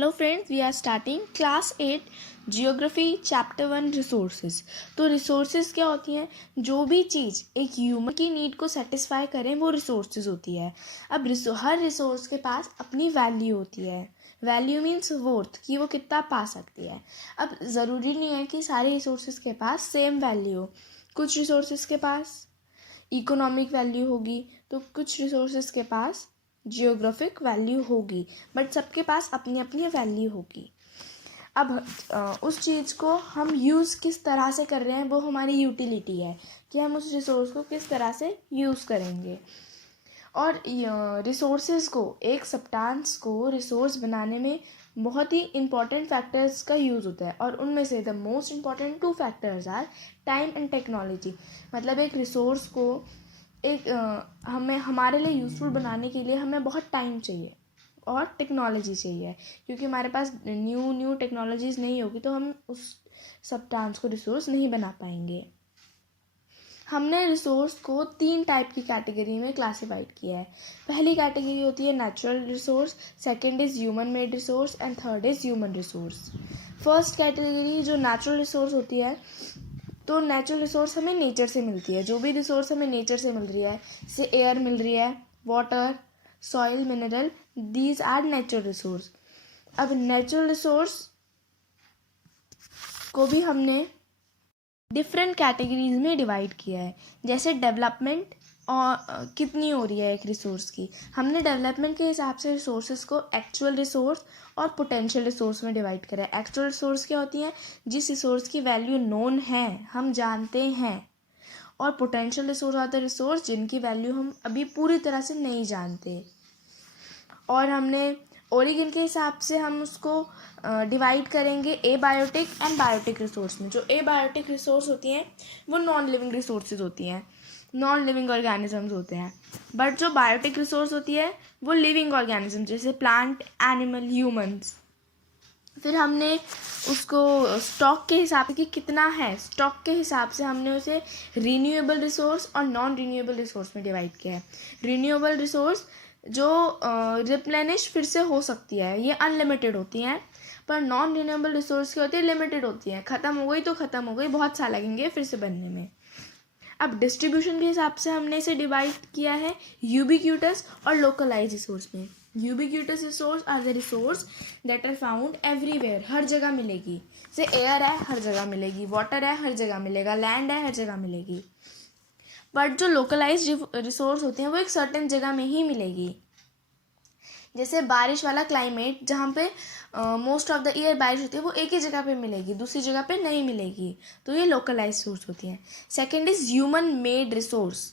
Hello friends, we are starting class 8 geography chapter 1 resources. तो resources क्या होती हैं? जो भी चीज़ एक ह्यूमन की नीड को सेटिस्फाई करें वो रिसोर्सेज होती है। अब हर रिसोर्स के पास अपनी वैल्यू होती है। वैल्यू मीन्स वर्थ, कि वो कितना पा सकती है। अब ज़रूरी नहीं है कि सारे रिसोर्सेज के पास सेम वैल्यू हो। कुछ रिसोर्सेज के पास इकोनॉमिक वैल्यू होगी तो कुछ रिसोर्सेज के पास जियोग्राफिक वैल्यू होगी, बट सबके पास अपनी अपनी वैल्यू होगी। अब उस चीज़ को हम यूज़ किस तरह से कर रहे हैं वो हमारी यूटिलिटी है, कि हम उस रिसोर्स को किस तरह से यूज़ करेंगे। और रिसोर्सेज को, एक सब्सटेंस को रिसोर्स बनाने में बहुत ही इम्पॉर्टेंट फैक्टर्स का यूज़ होता है, और उनमें से the most important 2 factors are time and technology. मतलब एक रिसोर्स को हमें हमारे लिए यूज़फुल बनाने के लिए हमें बहुत टाइम चाहिए और टेक्नोलॉजी चाहिए, क्योंकि हमारे पास न्यू टेक्नोलॉजीज़ नहीं होगी तो हम उस सब्सटेंस को रिसोर्स नहीं बना पाएंगे। हमने रिसोर्स को 3 टाइप की कैटेगरी में क्लासिफाइड किया है। पहली कैटेगरी होती है natural resource, second is human made resource and third is human resource. First category जो नेचुरल रिसोर्स होती है, तो नेचुरल रिसोर्स हमें नेचर से मिलती है। जो भी रिसोर्स हमें नेचर से मिल रही है, जैसे एयर मिल रही है, water, soil, mineral, these are natural resource. अब नेचुरल रिसोर्स को भी हमने डिफरेंट कैटेगरीज में डिवाइड किया है। जैसे डेवलपमेंट और कितनी हो रही है एक रिसोर्स की, हमने डेवलपमेंट के हिसाब से रिसोर्सेज को एक्चुअल रिसोर्स और पोटेंशियल रिसोर्स में डिवाइड करा है। एक्चुअल रिसोर्स क्या होती हैं? जिस रिसोर्स की वैल्यू नोन है, हम जानते हैं। और पोटेंशियल रिसोर्स आते हैं रिसोर्स जिनकी वैल्यू हम अभी पूरी तरह से नहीं जानते। और हमने ओरिजिन के हिसाब से हम उसको डिवाइड करेंगे ए बायोटिक एंड बायोटिक रिसोर्स में। जो ए बायोटिक रिसोर्स होती हैं वो नॉन लिविंग रिसोर्सेज होती हैं, नॉन लिविंग ऑर्गेनिजम्स होते हैं। बट जो बायोटिक रिसोर्स होती है वो लिविंग ऑर्गेनिज्म, जैसे प्लांट, एनिमल, ह्यूमंस। फिर हमने उसको स्टॉक के हिसाब से, कि कितना है, स्टॉक के हिसाब से हमने उसे रीन्यूएबल रिसोर्स और नॉन रीन्यूएबल रिसोर्स में डिवाइड किया है। रीन्यूएबल रिसोर्स जो रिप्लेनिश फिर से हो सकती है, ये अनलिमिटेड होती हैं। पर नॉन रिन्यूएबल रिसोर्स की होती है लिमिटेड होती हैं, ख़त्म हो गई तो ख़त्म हो गई, बहुत साल लगेंगे फिर से बनने में। अब डिस्ट्रीब्यूशन के हिसाब से हमने इसे डिवाइड किया है यूबिक्यूटस और लोकलाइज रिसोर्स में। Ubiquitous resource are the resource that are found everywhere, हर जगह मिलेगी। जैसे एयर है, हर जगह मिलेगी, वाटर है, हर जगह मिलेगा, लैंड है, हर जगह मिलेगी। बट जो लोकलाइज रिसोर्स होते हैं वो एक सर्टेन जगह में ही मिलेगी। जैसे बारिश वाला क्लाइमेट, जहाँ पे मोस्ट ऑफ द ईयर बारिश होती है, वो एक ही जगह पे मिलेगी, दूसरी जगह पे नहीं मिलेगी। तो ये लोकलाइज सोर्स होती हैं। Second is human made resource.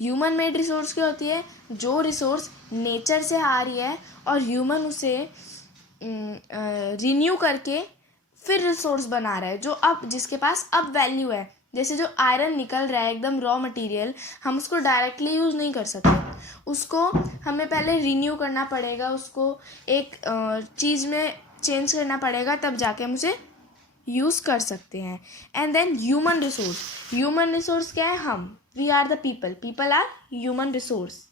Human made resource क्या होती है? जो रिसोर्स नेचर से आ रही है और ह्यूमन उसे रिन्यू करके फिर रिसोर्स बना रहा है, जो अब जिसके पास अब वैल्यू है। जैसे जो आयरन निकल रहा है एकदम रॉ मटेरियल, हम उसको डायरेक्टली यूज़ नहीं कर सकते, उसको हमें पहले रिन्यू करना पड़ेगा, उसको एक चीज़ में चेंज करना पड़ेगा, तब जाके हम उसे यूज़ कर सकते हैं। And then human resource. Human resource क्या है? हम, we are the people are human resource.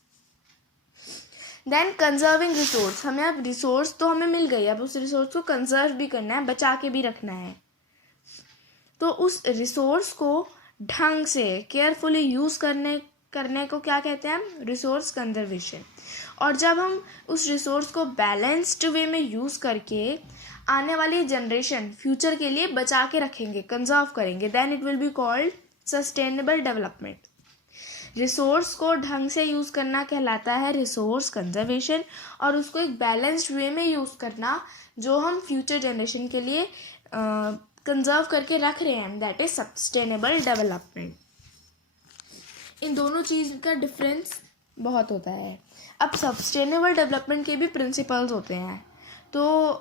Then conserving resource. हमें अब रिसोर्स तो हमें मिल गई, अब उस रिसोर्स को कंजर्व भी करना है, बचा के भी रखना है। तो उस रिसोर्स को ढंग से केयरफुली यूज़ करने को क्या कहते हैं हम? Resource conservation. और जब हम उस रिसोर्स को बैलेंस्ड वे में यूज़ करके आने वाली जनरेशन, फ्यूचर के लिए बचा के रखेंगे, कंजर्व करेंगे, then it will be called sustainable development. Resource को ढंग से यूज़ करना कहलाता है रिसोर्स कंजर्वेशन, और उसको एक बैलेंस्ड वे में यूज़ करना, जो हम फ्यूचर जनरेशन के लिए कंजर्व करके रख रहे हैं, दैट इज सस्टेनेबल डेवलपमेंट। इन दोनों चीज़ का डिफरेंस बहुत होता है। अब सस्टेनेबल डेवलपमेंट के भी प्रिंसिपल्स होते हैं। तो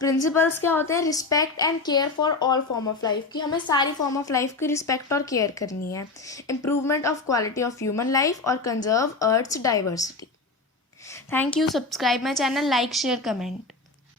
प्रिंसिपल्स क्या होते हैं? Respect and care for all form of life, कि हमें सारी फॉर्म ऑफ लाइफ की रिस्पेक्ट और केयर करनी है। Improvement of quality of human life और conserve earth's diversity. Thank you. Subscribe my channel, like, share, comment.